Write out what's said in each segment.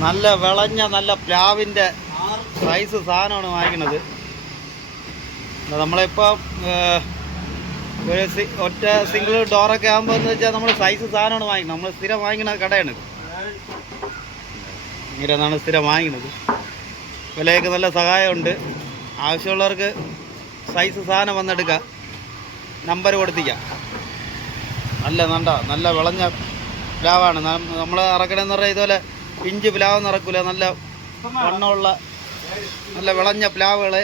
നല്ല വിളഞ്ഞ നല്ല പ്ലാവിന്റെ സൈസ് സാധനമാണ് വാങ്ങിക്കുന്നത്. നമ്മളിപ്പോൾ ഒരു സി- ഒറ്റ സിംഗിൾ ഡോറൊക്കെ ആകുമ്പോൾ എന്ന് വെച്ചാൽ നമ്മൾ സൈസ് സാധനമാണ് വാങ്ങിക്കുന്നത്. നമ്മൾ സ്ഥിരം വാങ്ങിക്കുന്ന കടയാണിത് ഇങ്ങനെയാണ് സ്ഥിരം വാങ്ങിക്കുന്നത്. വിലയൊക്കെ നല്ല സഹായമുണ്ട്. ആവശ്യമുള്ളവർക്ക് സൈസ് സാധനം വന്നെടുക്കാം. നമ്പർ കൊടുത്തിക്കാം. നല്ല നണ്ട നല്ല വിളഞ്ഞ പ്ലാവാണ്. നമ്മൾ ഇറക്കണമെന്ന് പറഞ്ഞാൽ ഇതുപോലെ ഇഞ്ച് പ്ലാവ് നിറക്കൂല. നല്ല വണ്ണമുള്ള നല്ല വിളഞ്ഞ പ്ലാവുകൾ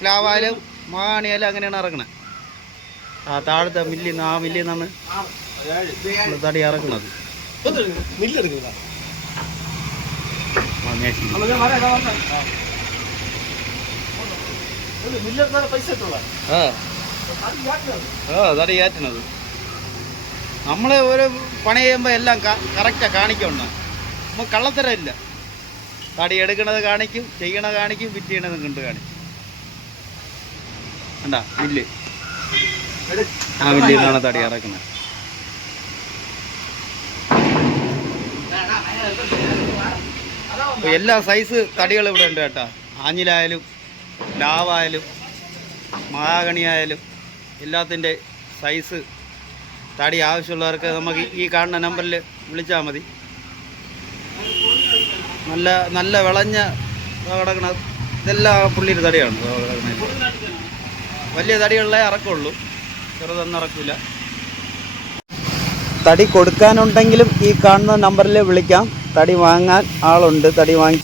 പ്ലാവായാലും മാണിയാലും അങ്ങനെയാണ് ഇറങ്ങണേ ആ താഴത്തെ നിന്ന് ആ മില്ലിൽ നിന്നാണ് തടി ഇറക്കുന്നത്. തടി കയറ്റുന്നത് നമ്മൾ ഒരു പണി ചെയ്യുമ്പോൾ എല്ലാം കറക്റ്റാണ് കാണിക്കുന്നുണ്ട്. നമുക്ക് കള്ളത്തരമില്ല. തടി എടുക്കണത് കാണിക്കും ചെയ്യണത് കാണിക്കും ഫിറ്റ് ചെയ്യണത് കണ്ട് കാണിക്കും. കണ്ടാ? മില്ല് ആ മില്ലിൽ നിന്നാണ് തടി ഇറക്കുന്നത് എല്ലാ സൈസ് തടികൾ ഇവിടെ ഉണ്ട് കേട്ടാ. ആഞ്ഞിലായാലും ലാവായാലും മഹാഗണിയായാലും എല്ലാത്തിന്റെ സൈസ് തടി ആവശ്യമുള്ളവർക്ക് നമുക്ക് ഈ കാണുന്ന നമ്പറിൽ വിളിച്ചാൽ മതി. നല്ല നല്ല വിളഞ്ഞ കിടക്കണ ഇതെല്ലാം പുള്ളിയുടെ തടിയാണ്. വലിയ തടികളിലേ ഇറക്കുള്ളൂ ചെറുതൊന്നും ഇറക്കില്ല തടി കൊടുക്കാനുണ്ടെങ്കിലും ഈ കാണുന്ന നമ്പറിൽ വിളിക്കാം. തടി വാങ്ങാൻ ആളുണ്ട്. തടി വാങ്ങിച്ചു